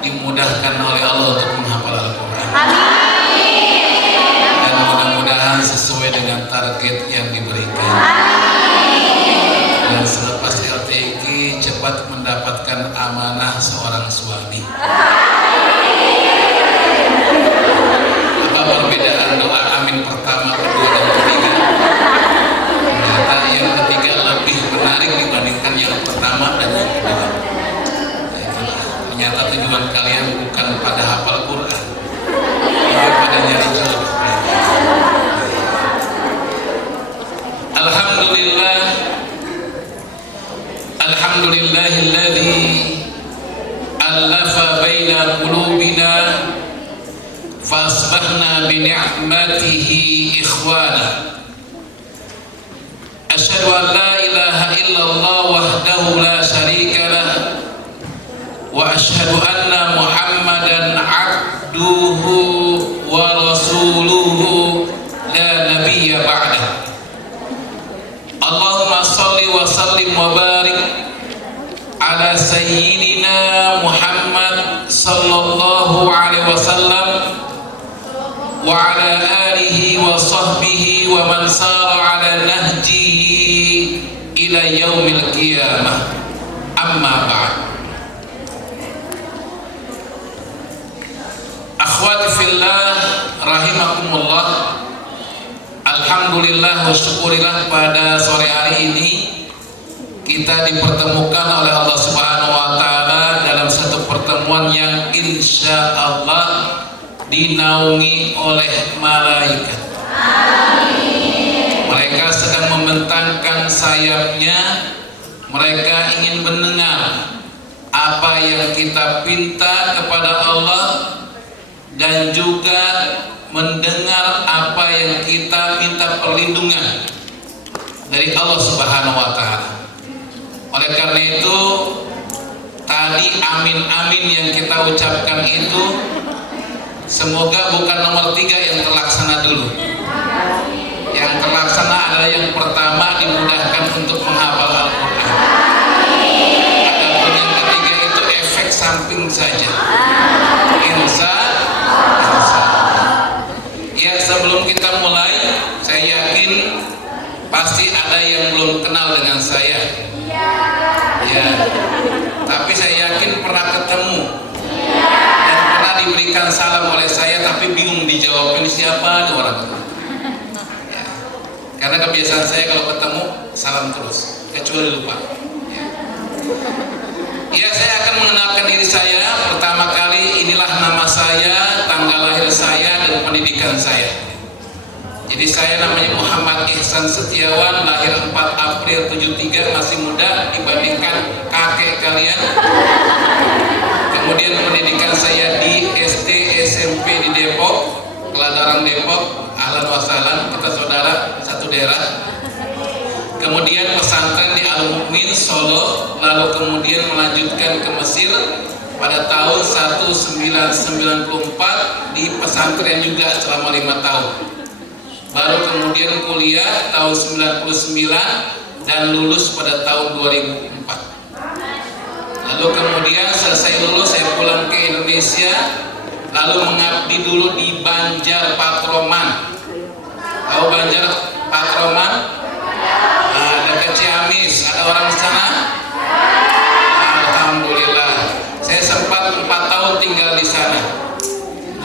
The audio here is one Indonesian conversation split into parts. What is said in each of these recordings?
dimudahkan oleh Allah untuk menghafal Al-Quran. Dan mudah-mudahan sesuai dengan target yang diberikan. Dan selepas LTQ cepat mendapatkan amanah seorang suami. Apa perbedaan doa amin pertama, kedua, dan ketiga? Ternyata yang ketiga lebih menarik dibandingkan yang pertama dan yang kedua. Ternyata tujuan kalian bukan pada hafal Quran, tapi pada nyari jodoh. Alhamdulillah, alhamdulillahilladzi allafa baina qulubina fa asbahna bi ni'matihi ikhwana. Asyhadu an la ilaha illallah wahdahu la syarika lah wa asyhadu anna Muhammadan abduhu wa rasuluhu la nabiyya ba'dah. Allahumma shalli wa sallim wa barik ala sayyidina Muhammad sallallahu alaihi wasallam wa ala alihi wa sahbihi wa man sara ala nahjihi ila yaumil qiyamah. Amma ba'd. Akhwati fillah rahimakumullah, alhamdulillah wa syukurillah, pada sore hari ini kita dipertemukan oleh Allah Subhanahu wa taala dalam satu pertemuan yang insya Allah dinaungi oleh malaikat. Mereka sedang membentangkan sayapnya, mereka ingin mendengar apa yang kita pinta kepada Allah dan juga mendengar apa yang kita minta perlindungan dari Allah Subhanahu wa taala. Oleh karena itu, tadi amin-amin yang kita ucapkan itu semoga bukan nomor 3 yang terlaksana dulu. Yang terlaksana adalah yang pertama, dimudahkan untuk menghafal Al-Quran. Adapun yang ketiga itu efek samping saja. Insya ya, sebelum kita mulai, saya yakin pasti ada yang belum kenal dengan saya. Ya, tapi saya yakin pernah ketemu dan pernah diberikan salam oleh saya, tapi bingung dijawab ini siapa nih orang itu. Ya, karena kebiasaan saya kalau ketemu salam terus, kecuali lupa. Ya, saya akan mengenalkan diri saya. Pertama kali, inilah nama saya, tanggal lahir saya, dan pendidikan saya. Jadi saya namanya Muhammad Ihsan Setiawan, lahir 4 April 73, masih muda dibandingkan kakek kalian. Kemudian pendidikan saya di SD SMP di Depok, Keladaran Depok, ahlan wa sahlan, kita saudara satu daerah. Kemudian pesantren di Al-Mu'min Solo, lalu kemudian melanjutkan ke Mesir pada tahun 1994 di pesantren juga selama 5 tahun. Baru kemudian kuliah tahun 99 dan lulus pada tahun 2004. Lalu kemudian selesai lulus saya pulang ke Indonesia, lalu mengabdi dulu di Banjar Patroman. Tahu Banjar Patroman? Dekat Ciamis, ada orang di sana? Alhamdulillah, saya sempat 4 tahun tinggal di sana,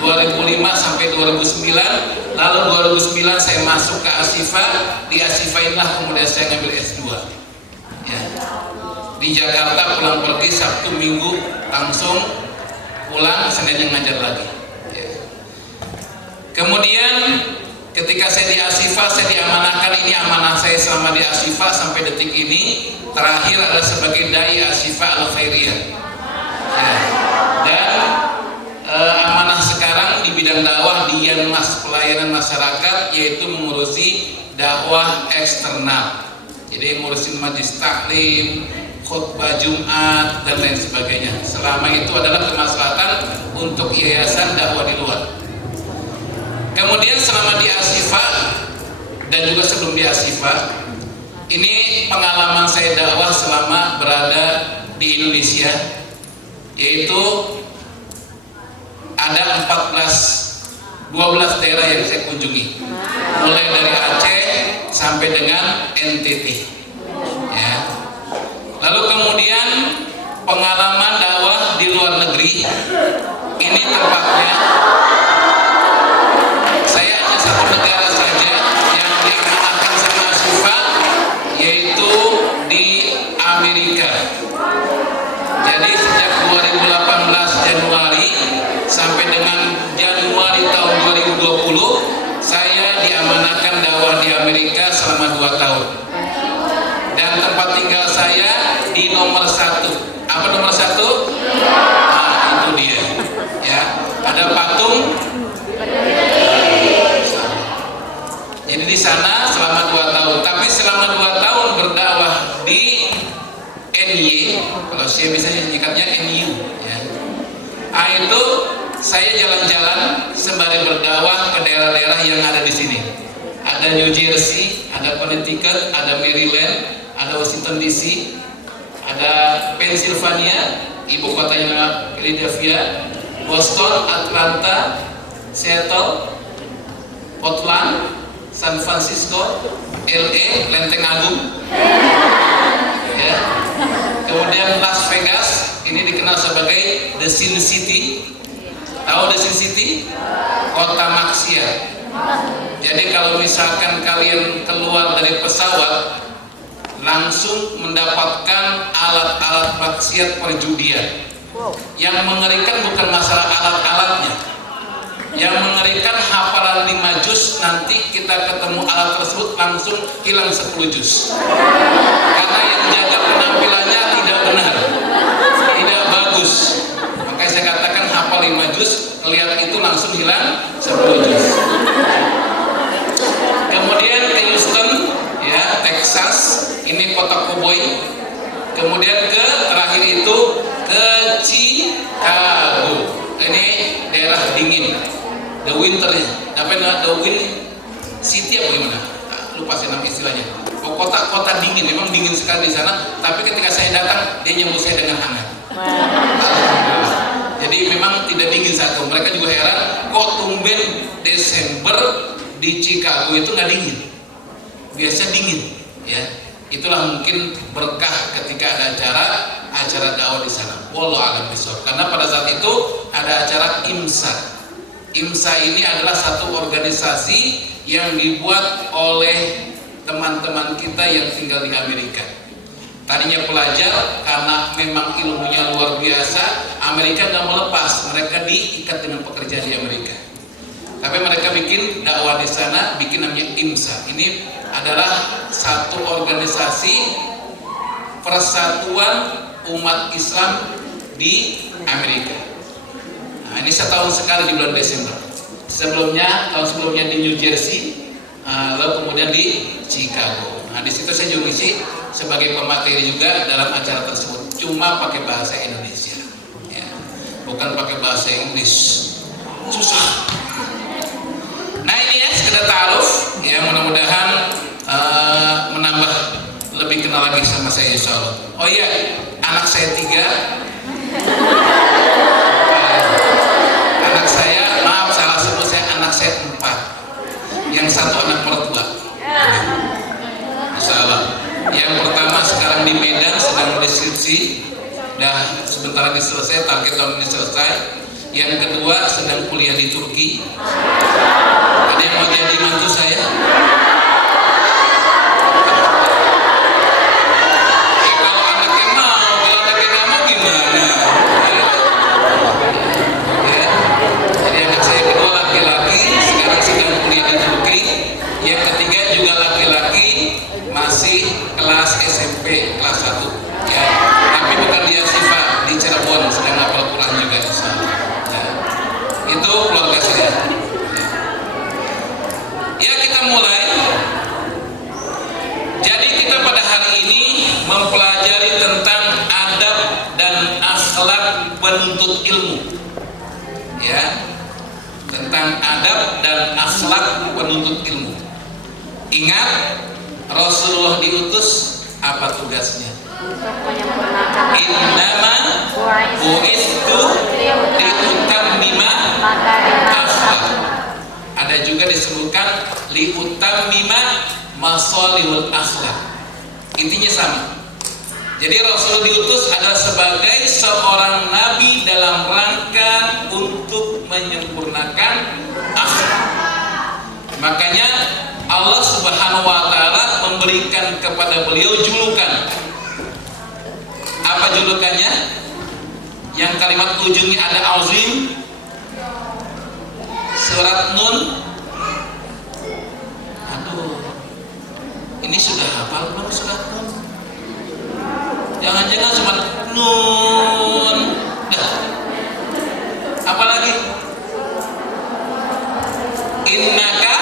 2005 sampai 2009. Lalu 2009 saya masuk ke Asifa. Di Asifa inilah kemudian saya ngambil S2. Ya. Di Jakarta pulang pergi Sabtu Minggu langsung pulang, Seninnya ngajar lagi. Ya. Kemudian ketika saya di Asifa, saya diamanahkan, ini amanah saya selama di Asifa sampai detik ini. Terakhir adalah sebagai dai Asifa Al-Khairiyah. Ya. Dan amanah sekarang di bidang dakwah di Yanmas, pelayanan masyarakat, yaitu mengurusi dakwah eksternal. Jadi mengurusi majlis taklim, khutbah Jumat, dan lain sebagainya. Selama itu adalah kemaslahatan untuk yayasan dakwah di luar. Kemudian selama di Asifa dan juga sebelum di Asifa, ini pengalaman saya dakwah selama berada di Indonesia, yaitu ada 12 daerah yang saya kunjungi, mulai dari Aceh sampai dengan NTT ya. Lalu kemudian pengalaman dakwah di luar negeri, ini tempatnya saya hanya satu negara saja yang diamanahkan sama Asyifa, yaitu di Amerika. Jadi sejak 2018 Januari sampai dengan Januari tahun 2020 saya diamanahkan dakwah di Amerika selama 2 tahun. Dan tempat tinggal saya di nomor 1. Apa nomor 1? Nah, itu dia. Ya, ada patung. Jadi di sana selama 2 tahun. Tapi selama 2 tahun berdakwah di NY, kalau saya biasanya nyikatnya NU ya. Itu saya jalan-jalan sembari berdakwah ke daerah-daerah yang ada di sini. Ada New Jersey, ada Connecticut, ada Maryland, ada Washington DC, ada Pennsylvania, ibu kotanya Philadelphia, Boston, Atlanta, Seattle, Portland, San Francisco, LA, Lenteng Agung ya. Kemudian Las Vegas, ini dikenal sebagai The Sin City. Tahu The Sin City? Kota maksiat. Jadi kalau misalkan kalian keluar dari pesawat, langsung mendapatkan alat-alat maksiat perjudian. Yang mengerikan bukan masalah alat-alatnya, yang mengerikan hafalan 5 juz, nanti kita ketemu alat tersebut langsung hilang 10 juz. Karena yang jaga penampilannya tidak benar, tidak bagus. Makanya saya katakan hafal 5 juz, lihat itu langsung hilang 10 juz. Kemudian ke Houston ya, Texas, ini kota koboi. Kemudian terakhir itu ke Chicago, ini daerah dingin, the winter, the wind city apa gimana? Lupa saya nama istilahnya. Kota dingin, memang dingin sekali di sana. Tapi ketika saya datang, dia nyambut saya dengan hangat. Jadi memang tidak dingin saat itu. Mereka juga heran, kok tumben Desember di Chicago itu nggak dingin. Biasa dingin, ya. Itulah mungkin berkah ketika ada acara dakwah di sana. Wallahu a'lam bishawab. Karena pada saat itu ada acara IMSA. IMSA ini adalah satu organisasi yang dibuat oleh teman-teman kita yang tinggal di Amerika. Tadinya pelajar, karena memang ilmunya luar biasa, Amerika nggak melepas, mereka diikat dengan pekerjaan di Amerika. Tapi mereka bikin dakwah di sana, bikin namanya IMSA. Ini adalah satu organisasi persatuan umat Islam di Amerika. Nah, ini setahun sekali di bulan Desember. Tahun sebelumnya di New Jersey, lalu kemudian di Chicago. Nah, di situ saya juga ngisi sebagai pemateri juga dalam acara tersebut. Cuma pakai bahasa Indonesia, ya. Bukan pakai bahasa Inggris. Susah. Nah, ini ya sekedar ta'aruf, ya, mudah-mudahan menambah lebih kenal lagi sama saya insyaallah. Oh iya, anak saya 3. Anak saya, maaf salah sebut, anak saya 4. Yang 1 anak mertua. Insyaallah. Yang pertama sekarang di Medan sedang skripsi, dah sebentar lagi selesai, target tahun ini selesai. Yang kedua sedang kuliah di Turki. Ada yang mau jadi mantu saya? Kalau anaknya mau gimana? Ya. Jadi anak saya kedua laki-laki, sekarang sedang kuliah di Turki. Yang ketiga juga laki-laki, masih kelas SMP kelas 1. Ya. Tapi bukan di Asyifa, di Cirebon, sedang hafal Quran juga. Itu keluarga saya. Ya, kita mulai. Jadi kita pada hari ini mempelajari tentang adab dan akhlak penuntut ilmu. Ya, tentang adab dan akhlak penuntut ilmu. Ingat, Rasulullah diutus, apa tugasnya? Innama bu'istu liutammima liutammima masalihul akhlak. Intinya sama. Jadi Rasul diutus adalah sebagai seorang nabi dalam rangka untuk menyempurnakan akhlak. Makanya Allah Subhanahu wa taala memberikan kepada beliau julukan. Apa julukannya? Yang kalimat ujungnya ada azim. Surat Nun. Aduh, ini sudah hafal belum surat Nun? Jangan-jangan cuma Nun. Apa lagi? Innaka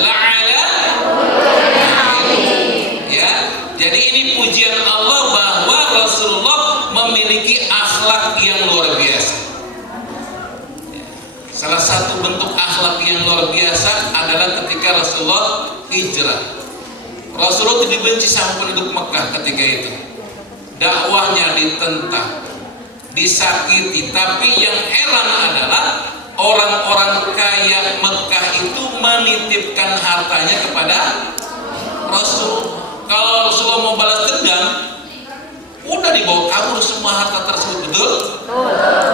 la'ala. Ya, jadi ini pujian Allah bahwa Rasulullah memiliki akhlak yang luar biasa. Salah satu bentuk akhlak yang luar biasa adalah ketika Rasulullah hijrah. Rasulullah itu dibenci sama penduduk Mekah ketika itu. Dakwahnya ditentang, disakiti. Tapi yang heran adalah orang-orang kaya Mekah itu menitipkan hartanya kepada Rasul. Kalau Rasulullah mau balas dendam, udah dibawa kabur semua harta tersebut, betul?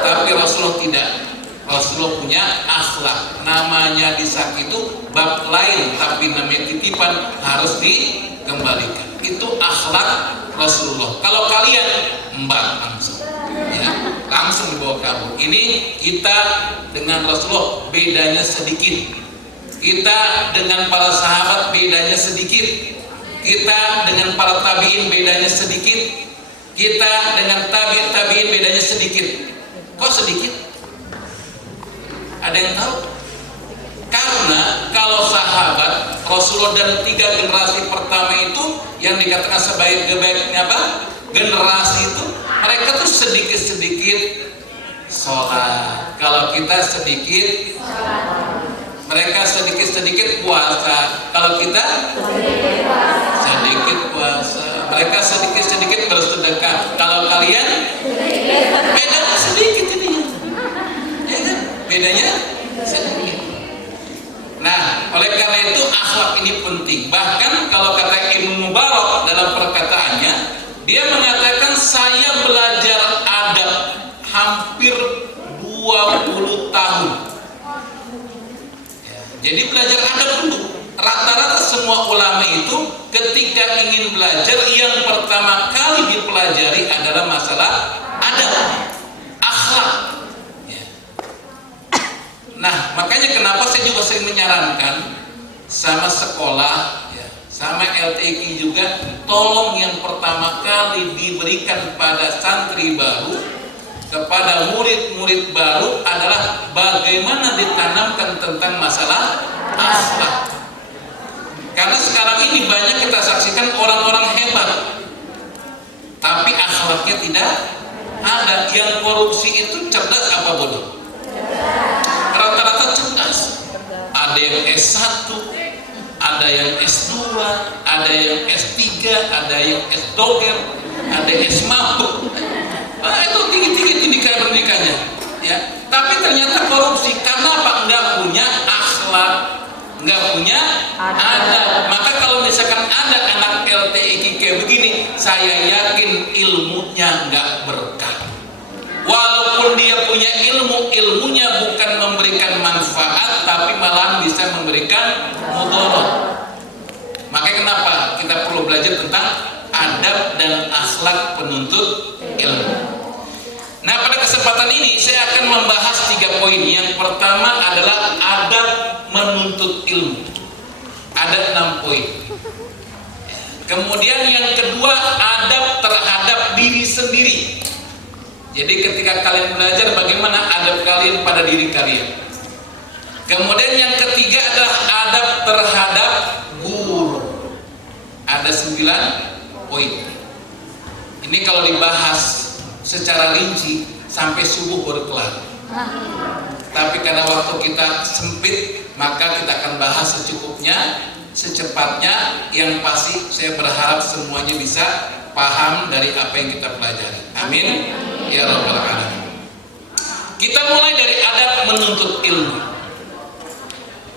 Tapi Rasulullah tidak. Rasulullah punya akhlak, namanya disakiti itu bab lain, tapi namanya titipan harus dikembalikan. Itu akhlak Rasulullah. Kalau kalian langsung, ya, langsung dibawa kabur. Ini kita dengan Rasulullah bedanya sedikit. Kita dengan para sahabat bedanya sedikit. Kita dengan para tabiin bedanya sedikit. Kita dengan tabiin bedanya sedikit. Kok sedikit? Ada yang tahu? Karena kalau sahabat Rasulullah dan 3 generasi pertama itu yang dikatakan sebaik-baiknya apa? Generasi itu mereka tuh sedikit-sedikit sholat. Kalau kita sedikit, mereka sedikit-sedikit puasa. Kalau kita sedikit puasa. Mereka sedikit-sedikit bersedekah. Kalau kalian bedanya sedikit ini. Bedanya sedikit. Nah, oleh karena itu akhlak ini penting. Bahkan kalau kata Ibnu Mubarak dalam perkataannya, dia mengatakan saya belajar adab hampir 20 tahun. Jadi belajar adab dulu. Rata-rata semua ulama itu ketika ingin belajar yang pertama kali dipelajari adalah masalah adab, akhlak. Nah, makanya kenapa saya juga sering menyarankan sama sekolah, ya, sama LTQ juga, tolong yang pertama kali diberikan pada santri baru, kepada murid-murid baru adalah bagaimana ditanamkan tentang masalah akhlak. Karena sekarang ini banyak kita saksikan orang-orang hebat, tapi akhlaknya tidak ada. Yang korupsi itu cerdas apa bodoh? Rata-rata cerdas. Ada yang S1, ada yang S2, ada yang S3, ada yang S-doger, ada yang S-mabuk. Itu tinggi-tinggi pendidikannya, ya. Tapi ternyata korupsi karena apa? Nggak punya akhlak, nggak punya adab. Maka kalau misalkan ada anak LTIQ kayak begini, saya yakin ilmunya nggak berkah. Walaupun dia punya ilmu, ilmunya bukan memberikan manfaat, tapi malah bisa memberikan mudarat. Makanya kenapa kita perlu belajar tentang adab dan akhlak penuntut ilmu. Nah, pada kesempatan ini saya akan membahas 3 poin. Yang pertama adalah adab menuntut ilmu. Ada 6 poin. Kemudian yang kedua, adab terhadap diri sendiri. Jadi ketika kalian belajar, bagaimana adab kalian pada diri kalian. Kemudian yang ketiga adalah adab terhadap guru. Ada 9 poin. Ini kalau dibahas secara rinci sampai subuh baru kelar. Tapi karena waktu kita sempit, maka kita akan bahas secukupnya, secepatnya. Yang pasti saya berharap semuanya bisa paham dari apa yang kita pelajari. Amin. Ya Rabbal Alamin. Kita mulai dari adab menuntut ilmu.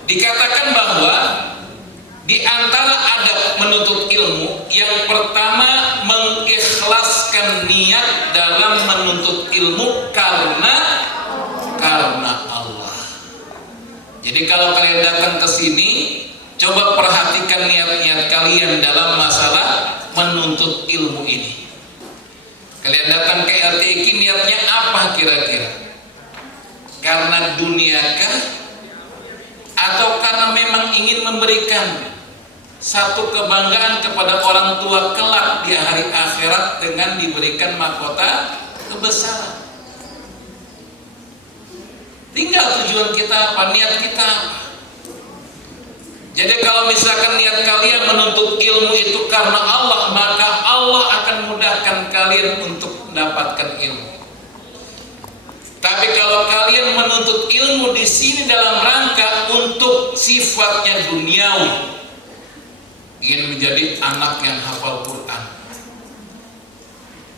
Dikatakan bahwa di antara adab menuntut ilmu, yang pertama mengikhlaskan niat dalam menuntut ilmu karena Allah. Jadi kalau kalian datang ke sini, coba perhatikan niat-niat kalian dalam masalah menuntut ilmu ini. Kalian datang ke LTQ, niatnya apa kira-kira? Karena duniakah? Atau karena memang ingin memberikan satu kebanggaan kepada orang tua kelak di hari akhirat dengan diberikan mahkota kebesaran? Tinggal tujuan kita apa, niat kita apa. Jadi kalau misalkan niat kalian menuntut ilmu itu karena Allah, maka Allah akan mudahkan kalian untuk mendapatkan ilmu. Tapi kalau kalian menuntut ilmu di sini dalam rangka untuk sifatnya duniawi, ingin menjadi anak yang hafal Quran,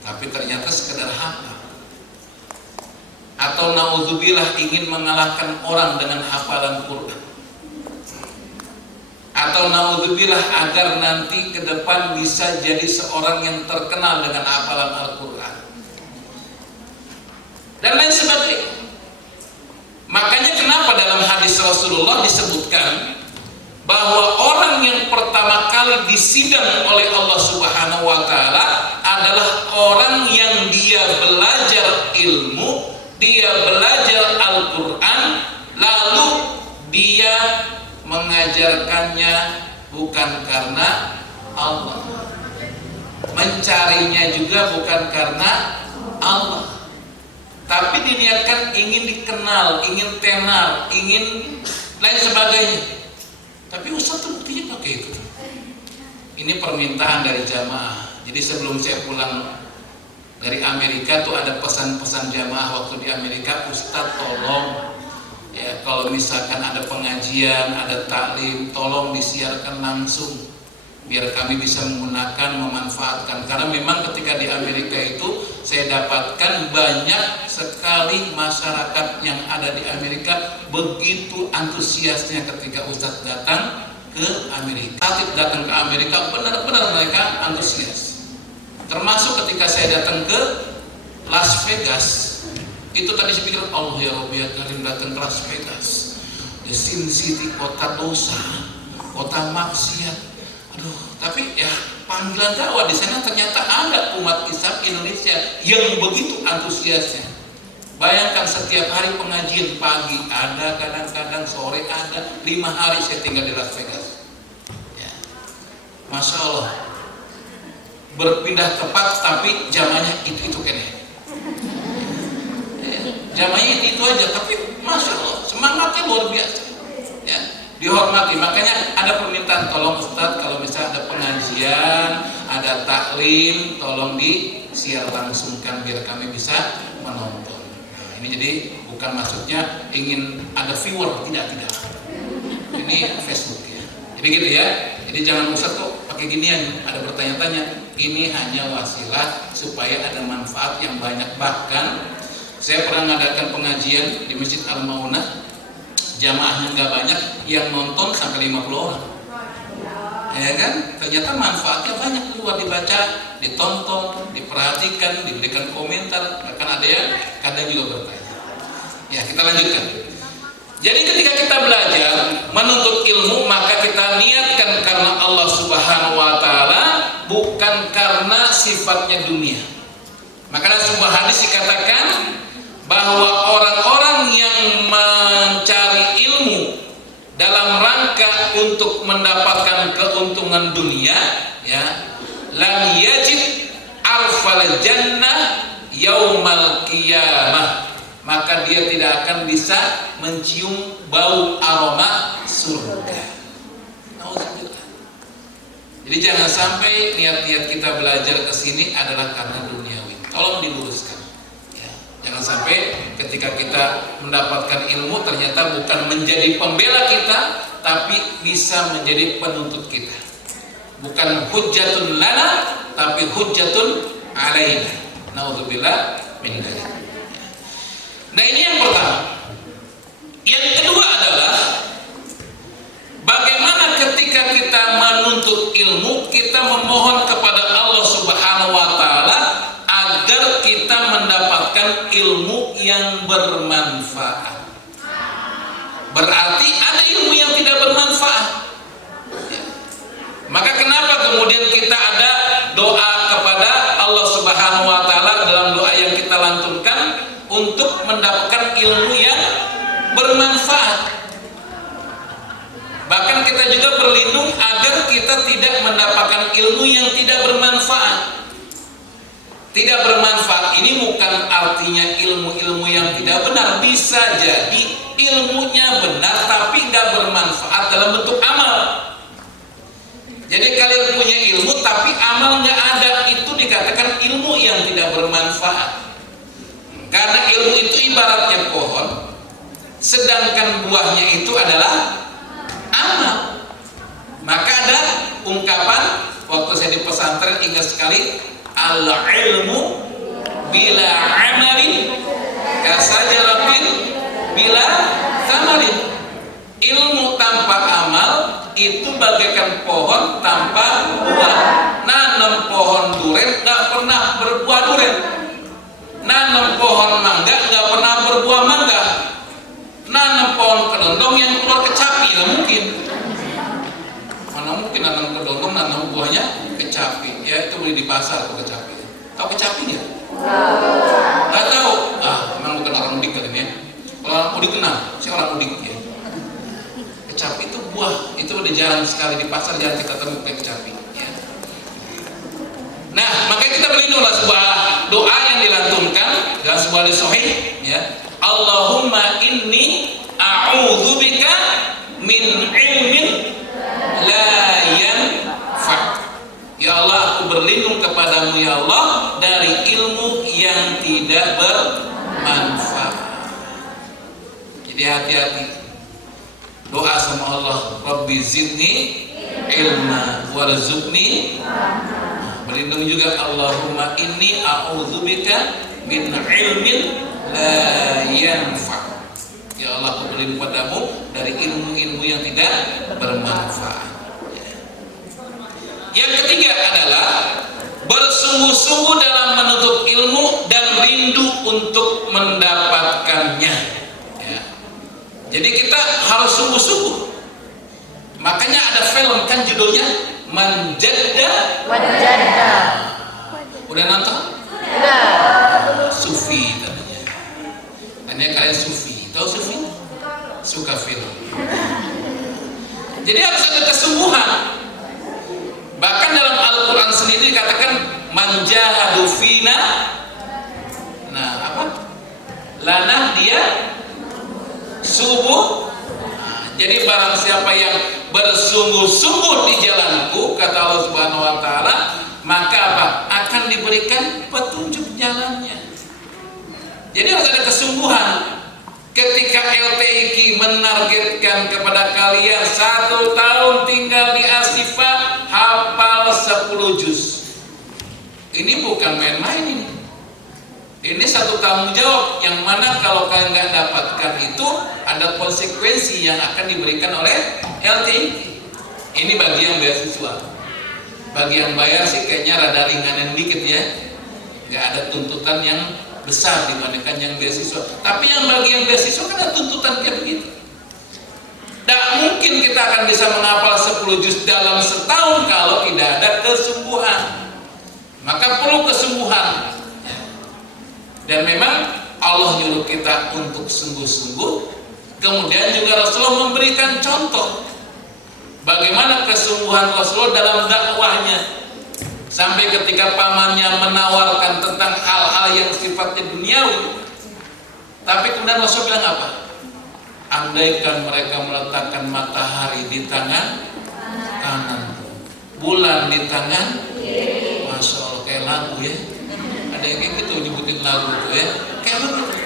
tapi ternyata sekedar hafal, atau naudzubillah ingin mengalahkan orang dengan hafalan Quran, atau naudzubillah agar nanti ke depan bisa jadi seorang yang terkenal dengan hafalan Al-Quran dan lain sebagainya. Makanya kenapa dalam hadis Rasulullah disebutkan bahwa orang yang pertama kali disidang oleh Allah Subhanahu wa taala adalah orang yang dia belajar ilmu, dia belajar Al-Quran, lalu dia mengajarkannya bukan karena Allah, mencarinya juga bukan karena Allah, tapi diniatkan ingin dikenal, ingin tenar, ingin lain sebagainya. Tapi Ustaz tuh buktinya pakai itu. Ini permintaan dari jamaah. Jadi sebelum saya pulang dari Amerika tuh ada pesan-pesan jamaah waktu di Amerika, Ustaz tolong ya kalau misalkan ada pengajian, ada taklim, tolong disiarkan langsung biar kami bisa menggunakan, memanfaatkan. Karena memang ketika di Amerika itu saya dapatkan banyak sekali masyarakat yang ada di Amerika begitu antusiasnya ketika Ustadz datang ke Amerika. Saat datang ke Amerika benar-benar mereka antusias. Termasuk ketika saya datang ke Las Vegas, itu tadi saya pikir Allah ya Rabbi ya Karim, datang ke Las Vegas, the Sin City, kota dosa, kota maksiat. Aduh, tapi ya panggilan dakwah di sana ternyata ada umat Islam Indonesia yang begitu antusiasnya. Bayangkan setiap hari pengajian, pagi ada, kadang-kadang sore ada, 5 hari saya tinggal di Las Vegas. Ya. Masya Allah, berpindah tempat tapi jamaahnya itu kene. Ya. Jamaahnya itu aja, tapi Masya Allah semangatnya luar biasa. Ya. Dihormati. Makanya ada permintaan, tolong Ustadz kalau misalnya ada pengajian, ada taklim, tolong disiar langsungkan biar kami bisa menonton. Nah, ini jadi bukan maksudnya ingin ada viewer, tidak. Ini Facebook ya. Jadi gitu ya. Jadi jangan Ustadz kok pakai ginian, ada bertanya-tanya. Ini hanya wasilah supaya ada manfaat yang banyak. Bahkan saya pernah mengadakan pengajian di Masjid Al-Maunah, jamaahnya nggak banyak, yang nonton sampai 50 orang, ya kan? Ternyata manfaatnya banyak, luar dibaca, ditonton, diperhatikan, diberikan komentar, bahkan ada yang kadang juga bertanya. Ya kita lanjutkan. Jadi ketika kita belajar menuntut ilmu, maka kita niatkan karena Allah Subhanahu Wa Taala, bukan karena sifatnya dunia. Maka dalam sebuah hadis dikatakan bahwa orang-orang yang mencari ilmu dalam rangka untuk mendapatkan keuntungan dunia, ya, lam yajid arfal jannah yaumal qiyamah, maka dia tidak akan bisa mencium bau aroma surga. Nauzubillah. Jadi jangan sampai niat-niat kita belajar ke sini adalah karena duniawi. Tolong diluruskan. Jangan sampai ketika kita mendapatkan ilmu ternyata bukan menjadi pembela kita, tapi bisa menjadi penuntut kita. Bukan hujjatun lana, tapi hujjatun alaina. Nauzubillah min dzalik. Nah ini yang pertama. Yang kedua adalah mendapatkan ilmu yang bermanfaat. Berarti ada ilmu yang tidak bermanfaat. Ya. Maka kenapa kemudian kita ada doa kepada Allah Subhanahu wa taala dalam doa yang kita lantunkan untuk mendapatkan ilmu yang bermanfaat. Bahkan kita juga berlindung agar kita tidak mendapatkan ilmu yang tidak bermanfaat. Tidak bermanfaat ini bukan artinya ilmu-ilmu yang tidak benar. Bisa jadi ilmunya benar tapi nggak bermanfaat dalam bentuk amal. Jadi kalian punya ilmu tapi amal nggak ada, itu dikatakan ilmu yang tidak bermanfaat. Karena ilmu itu ibaratnya pohon, sedangkan buahnya itu adalah amal. Maka ada ungkapan waktu saya di pesantren ingat sekali, al-ilmu bila amalin kasajaratin bila tamarin. Ilmu tanpa amal itu bagaikan pohon tanpa buah. Nanam pohon duren nggak pernah berbuah duren. Nanam pohon mangga nggak pernah berbuah mangga. Nanam pohon kedondong yang keluar kecapi nggak mungkin. Mana mungkin nanam kedondong nanam buahnya kecapi? Ya itu beli di pasar tuh kecapi. Tahu kecapi nggak? Nggak tahu. Memang bukan orang udik kali ini ya. Kalau orang udik kenal, si orang udik ya. Kecapi itu buah, itu udah jarang sekali di pasar, jarang kita temukan kecapi. Ya. Nah, makanya kita berlindunglah sebuah doa yang dilantunkan dalam sebuah hadis sahih, ya. Allahumma inni a'udzubika min ilmin la yanfa'. Ya Allah, aku berlindung kepadamu ya Allah dari ilmu yang tidak bermanfaat. Jadi hati-hati. Doa sama Allah, Rabbi zidni ilma warzuqni. Berlindung juga Allahumma inni a'udzubika min ilmin la yanfa'. Ya Allah, aku berlindung padamu dari ilmu-ilmu yang tidak bermanfaat. Yang ketiga adalah bersungguh-sungguh dalam menuntut ilmu dan rindu untuk mendapatkannya. Jadi kita harus sungguh-sungguh. Makanya ada film kan judulnya Manjadda. Udah nonton? Udah. Sufi tadinya. Tadinya kalian Sufi. Tahu Sufi? Suka film. Jadi harus ada kesungguhan. Bahkan dalam Al-Quran sendiri dikatakan manjahadu fina. Nah apa? Lanah dia subuh. Jadi barang siapa yang bersungguh-sungguh di jalanku, kata Allah Subhanahu wa taala, maka apa? Akan diberikan petunjuk jalannya. Jadi harus ada kesungguhan. Ketika LTIQ menargetkan kepada kalian 1 tahun tinggal di Ashifa hafal 10 juz. Ini bukan main-main ini. Ini satu tanggung jawab yang mana kalau kalian nggak dapatkan itu ada konsekuensi yang akan diberikan oleh LTIQ. Ini bagi yang beasiswa. Bagi yang bayar sih kayaknya rada ringanan dikit ya. Nggak ada tuntutan yang besar dibandingkan yang beasiswa. Tapi yang bagi yang beasiswa kan ada tuntutan kayak begitu. Tidak mungkin kita akan bisa menghafal 10 juz dalam setahun kalau tidak ada kesungguhan. Maka perlu kesungguhan. Dan memang Allah nyuruh kita untuk sungguh-sungguh. Kemudian juga Rasulullah memberikan contoh bagaimana kesungguhan Rasulullah dalam dakwahnya. Sampai ketika pamannya menawarkan tentang hal-hal yang sifatnya duniawi, tapi kemudian Rasul bilang apa? Andaikan mereka meletakkan matahari di tangan kanan, bulan di tangan, Masya Allah, kayak lagu ya. Ada yang kayak gitu nyebutin lagu tuh ya, kayak begitu.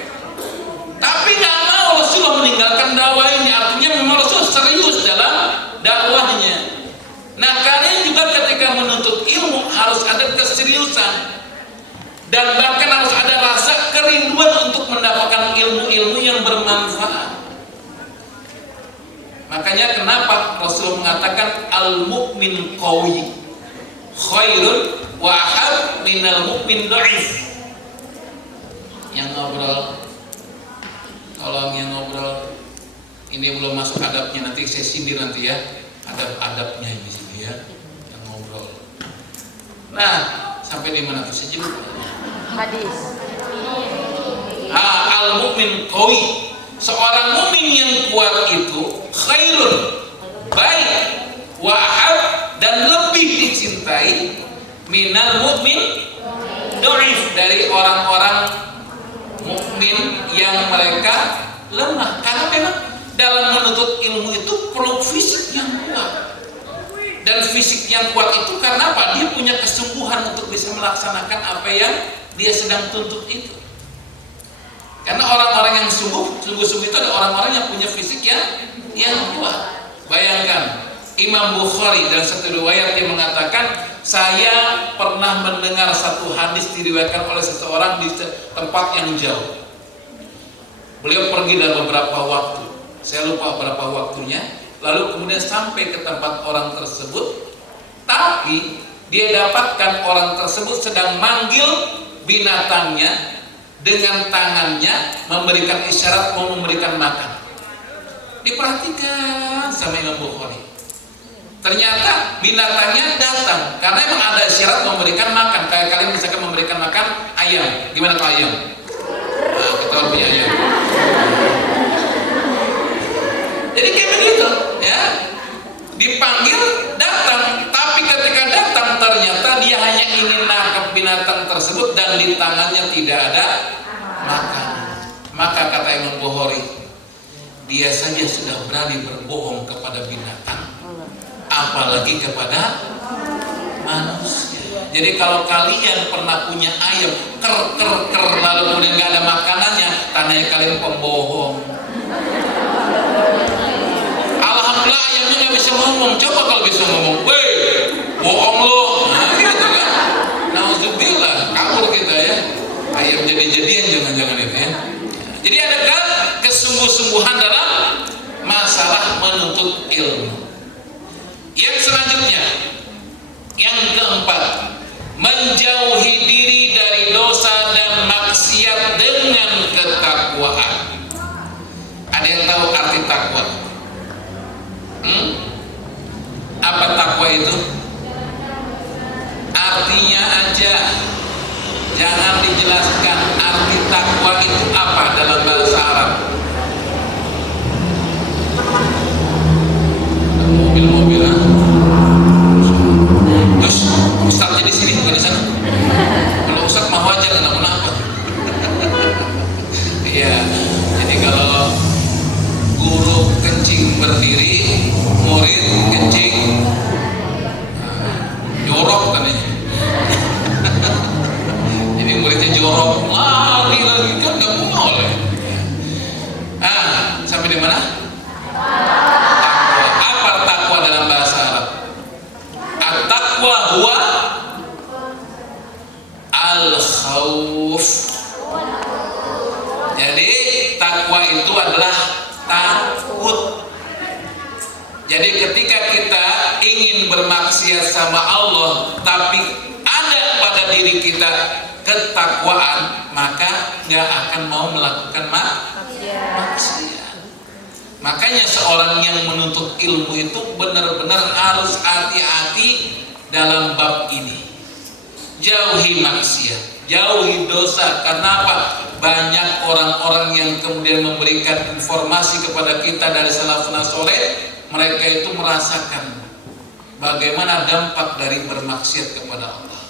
Tapi nggak mau Rasulullah meninggalkan dakwah ini. Artinya memang Rasul serius dalam dakwahnya. Nah kalian juga ketika menuntut ilmu harus ada keseriusan dan bahkan harus ada rasa kerinduan untuk mendapatkan ilmu-ilmu yang bermanfaat. Makanya kenapa Rasul mengatakan al-mu'min qawi khairun wa ahab minal mu'min dhaif. yang ngobrol, tolong yang ngobrol. Ini belum masuk adabnya, nanti saya sindir nanti ya. Adab-adabnya di sini ya, yang ngobrol. Nah, sampai di mana tuh saya lupa. Hadis. Al-mu'min qawi. Seorang mukmin yang kuat itu khairun, baik, wahab, dan lebih dicintai minal mu'min dhaif, dari orang-orang mukmin yang mereka lemah. Karena memang dalam menuntut ilmu itu perlu fisik yang kuat. Dan fisik yang kuat itu karena apa? Dia punya kesungguhan untuk bisa melaksanakan apa yang dia sedang tuntut itu. Karena orang-orang yang sungguh-sungguh itu ada orang-orang yang punya fisik yang kuat. Bayangkan Imam Bukhari dalam satu riwayat dia mengatakan, saya pernah mendengar satu hadis diriwayatkan oleh seseorang di tempat yang jauh. Beliau pergi dalam beberapa waktu, saya lupa berapa waktunya, lalu kemudian sampai ke tempat orang tersebut, tapi dia dapatkan orang tersebut sedang manggil binatangnya dengan tangannya, memberikan isyarat mau memberikan makan. Diperhatikan sama Imam Bukhari. Ternyata binatangnya datang karena emang ada isyarat memberikan makan. Kayak kalian misalkan memberikan makan ayam, gimana kalau ayam? Nah, kita punya ayam. Jadi kayak begitu, ya. Dipanggil datang, tapi ketika datang ternyata dia hanya ingin nangkap binatang tersebut dan di tangannya tidak ada makanan. Maka kata Imam Bukhari, dia saja sudah berani berbohong kepada binatang, apalagi kepada manusia. Jadi kalau kalian pernah punya ayam ker lalu kemudian nggak ada makanannya, tandanya kalian pembohong. Alhamdulillah ayamnya nggak bisa ngomong. Coba kalau bisa ngomong, weh, bohong lo. Nah, gitu kan? Nauzubillah, kabur kita ya. Ayam jadi-jadian jangan-jangan itu ya. Jadi adakah kesungguh-sungguhan dalam masalah menuntut ilmu? Yang selanjutnya, yang keempat, menjauhi diri dari dosa dan maksiat dengan ketakwaan. Ada yang tahu arti takwa? Apa takwa itu? Artinya aja, jangan dijelaskan arti takwa itu apa dalam bahasa Arab. Mobil-mobil, terus Ustaz di sini bukan di sana. Kalau Ustaz mau aja kenapa? Iya, jadi kalau guru kencing berdiri, murid kencing jorok kan ya. Jadi muridnya jorok, lari lagi kan nggak boleh. Sampai di mana? Apa takwa dalam bahasa Arab? At-taqwa huwa al-khawf. Jadi takwa itu adalah takut. Jadi ketika kita ingin bermaksiat sama Allah, tapi ada pada diri kita ketakwaan, maka nggak akan mau melakukan maksiat. Makanya seorang yang menuntut ilmu itu benar-benar harus hati-hati dalam bab ini. Jauhi maksiat, jauhi dosa. Karena apa? Banyak orang-orang yang kemudian memberikan informasi kepada kita dari salafun saleh, mereka itu merasakan bagaimana dampak dari bermaksiat kepada Allah.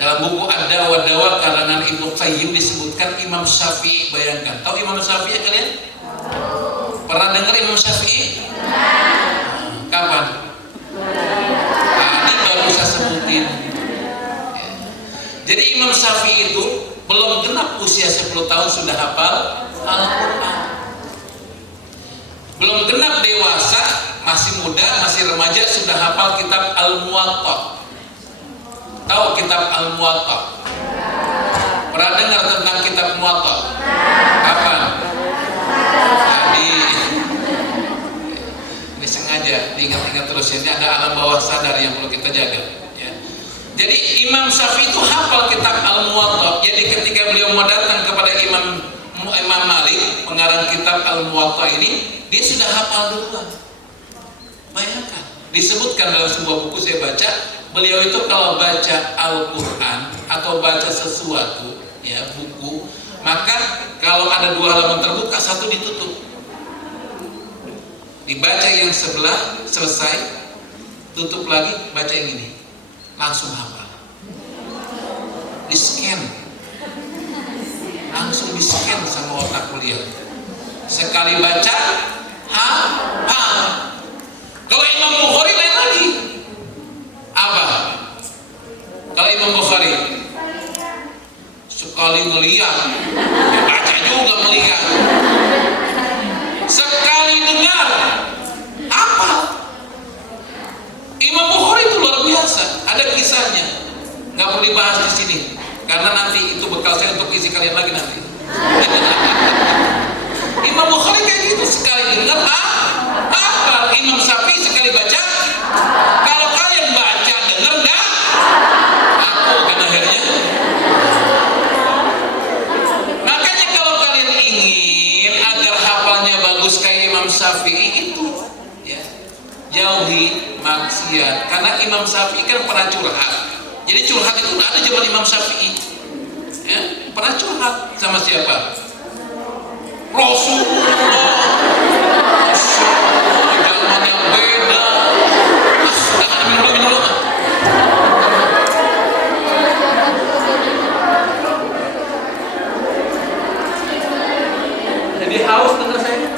Dalam buku Ad-Dawa karangan Ibnu Qayyim disebutkan Imam Syafi'i. Bayangkan, tahu Imam Syafi'i kalian? Pernah dengar Imam Syafi'i? Kapan? Ini baru saya sebutin. Jadi Imam Syafi'i itu belum genap usia 10 tahun sudah hafal Al-Quran. Belum genap dewasa, masih muda, masih remaja sudah hafal kitab Al-Muwatta. Tahu kitab Al-Muwatta? Pernah dengar tentang kitab Muwatta? Kapan? Ini sengaja diingat-ingat terus ya. Ini ada alam bawah sadar yang perlu kita jaga ya. Jadi Imam Syafi'i itu hafal kitab Al-Muwatta. Jadi ketika beliau mau datang Al-Muwatta ini dia sudah hafal duluan. Bayangkan, disebutkan dalam sebuah buku saya baca, beliau itu kalau baca Al-Quran atau baca sesuatu, ya buku, maka kalau ada 2 halaman terbuka, 1 ditutup, dibaca yang sebelah selesai, tutup lagi, baca yang ini, langsung hafal. Di scan, langsung di scan sama otak beliau. Sekali baca, hafal. Kalau Imam Bukhari lain lagi. Apa? Kalau Imam Bukhari sekali melihat, baca juga melihat. Sekali dengar, apa? Imam Bukhari itu luar biasa. Ada kisahnya, nggak perlu dibahas di sini, karena nanti itu bekal saya untuk isi kalian lagi nanti. Imam Bukhari kayak gitu, sekali dengar, apa? Imam Syafi'i sekali baca, kalau kalian baca dengar nggak? Aku kan akhirnya. Makanya kalau kalian ingin agar hafalnya bagus kayak Imam Syafi'i itu, ya, jauhi maksiat. Karena Imam Syafi'i kan pernah curhat. Jadi curhat itu nggak ada zaman Imam Syafi'i. Ya, pernah curhat sama siapa? Rasulullah. Zaman yang beda. Minum. Jadi haus dengar saya.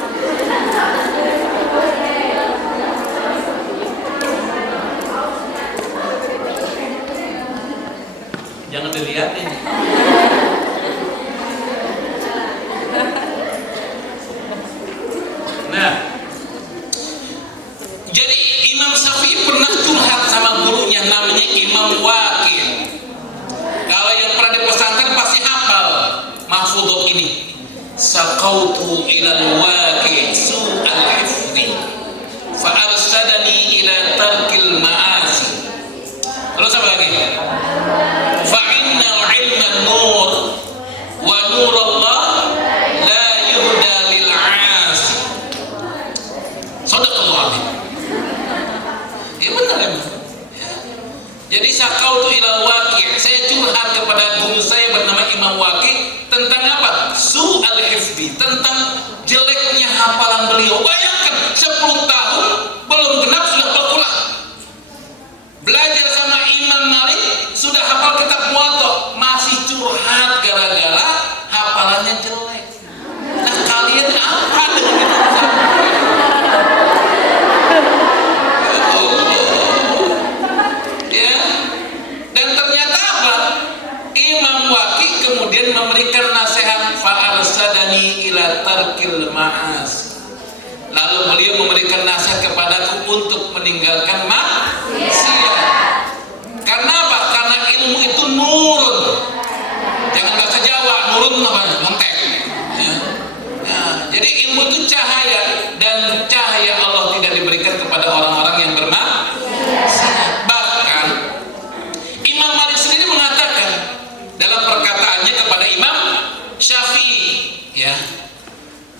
Jangan dilihatin. Nah, jadi Imam Syafi'i pernah curhat sama gurunya namanya Imam Waqi'. Kalau yang pernah di pesantren pasti hafal mahfudhah ini. Saqautu ilal Waqi' su'al hifdhi fa arsadani ila tarkil ma'asi. Terus apa lagi? Fa inna ilma nur wa nurullah la yuhda lil 'asi. Sadaqallahu alaihi. Ya benar ya. Jadi sakautu ilal Waqi', saya curhat kepada guru saya bernama Imam Waqi' tentang apa? Su'al hifdhi, tentang jeleknya hafalan beliau. Bayangkan 10 tahun belum genap sudah berkurang. Belajar sama Imam Malik sudah hafal kitab Muwatta, masih curhat gara-gara hafalannya jelek. Nah kalian apa dengan itu? Ya, dan ternyata apa? Imam Waqi' kemudian memberikan nasihat fa'arsadani ila tarkil ma'as. Lalu beliau memberikan nasihat kepadaku untuk meninggalkan maksiat. Karena apa? Karena ilmu itu nurun. Jangan bahasa Jawa, nurun apa? Montek. Ya. Nah, jadi ilmu itu cahaya, dan cahaya Allah tidak diberikan kepada orang-orang yang bermaksiat. Bahkan Imam Malik sendiri mengatakan dalam perkataannya kepada Imam Syafi'i, ya,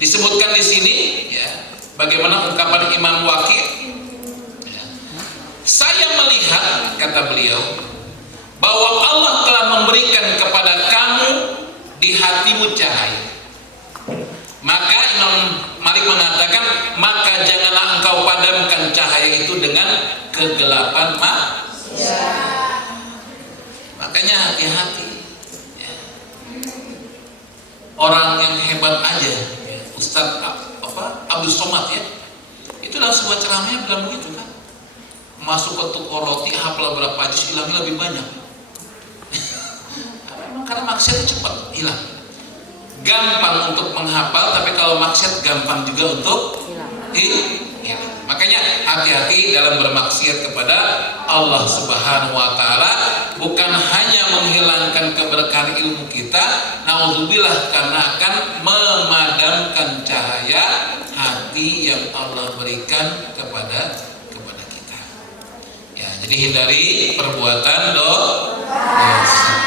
disebutkan di sini, ya, bagaimana ungkapan Imam Waqi'. Ya. Saya melihat, kata beliau, bahwa Allah telah memberikan kepada kamu di hatimu cahaya. Maka Imam Malik mengatakan, maka janganlah engkau padamkan cahaya itu dengan kegelapan maksiat. Makanya hati-hati. Ya. Orang yang hebat aja, ya, Ustadz Abdul Somad, ya, itu dalam sebuah ceramahnya bilang begitu kan, masuk ke toko roti hafal berapa juz, hilangnya lebih banyak. Karena maksiat cepat hilang. Gampang untuk menghafal, tapi kalau maksiat gampang juga untuk hilang. Makanya hati-hati dalam bermaksiat kepada Allah Subhanahu wa taala, bukan hanya menghilangkan keberkahan ilmu kita, naudzubillah, karena akan memadamkan cahaya hati yang Allah berikan kepada kita. Ya, jadi hindari perbuatan dosa.